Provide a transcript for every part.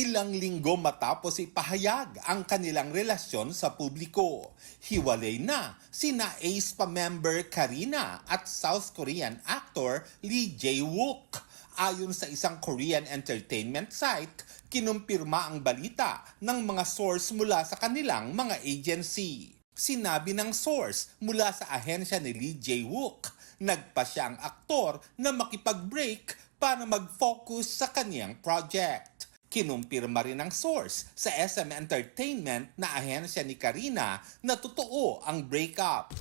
Ilang linggo matapos ipahayag ang kanilang relasyon sa publiko. Hiwalay na sina Ace pa member Karina at South Korean actor Lee Jae-wook. Ayon sa isang Korean entertainment site, kinumpirma ang balita ng mga source mula sa kanilang mga agency. Sinabi ng source mula sa ahensya ni Lee Jae-wook, nagpa siya ang aktor na makipag-break para mag-focus sa kaniyang project. Kinumpirma rin ng source sa SM Entertainment na ahensya ni Karina na totoo ang breakup.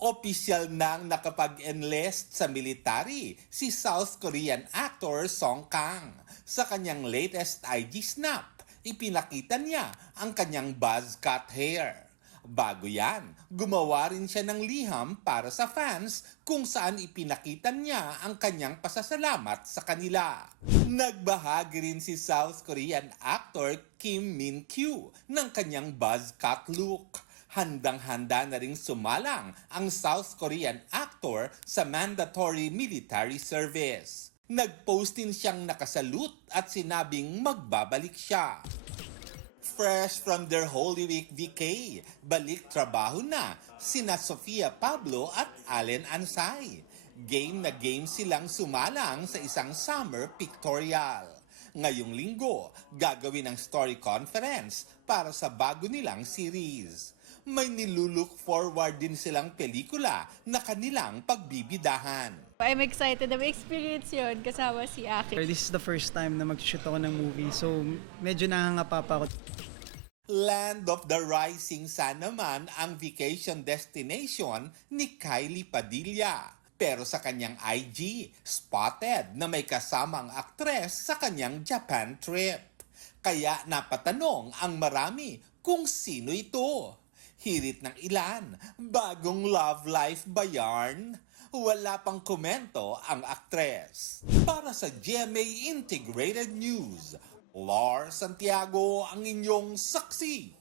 Opisyal nang nakapag-enlist sa military si South Korean actor Song Kang. Sa kanyang latest IG snap, ipinakita niya ang kanyang buzz cut hair. Bago yan, gumawa rin siya ng liham para sa fans kung saan ipinakita niya ang kanyang pasasalamat sa kanila. Nagbahagi rin si South Korean actor Kim Min-kyu ng kanyang buzz cut look. Handang-handa na ring sumalang ang South Korean actor sa mandatory military service. Nag-post din siyang nakasalute at sinabing magbabalik siya. Fresh from their Holy Week vacay, balik trabaho na sina Sofia Pablo at Allen Ansay. Game na game silang sumalang sa isang summer pictorial. Ngayong linggo, gagawin ang story conference para sa bago nilang series. May nilulook forward din silang pelikula na kanilang pagbibidahan. I'm excited na ma-experience yun kasama si Aki. This is the first time na mag-shoot ako ng movie, so medyo nangangapa pa ako. Land of the Rising Sun naman ang vacation destination ni Kylie Padilla. Pero sa kanyang IG, spotted na may kasama ang aktres sa kanyang Japan trip. Kaya napatanong ang marami kung sino ito. Hirit ng ilan, bagong love life ba yarn? Wala pang komento ang aktres. Para sa GMA Integrated News, Lars Santiago ang inyong saksi.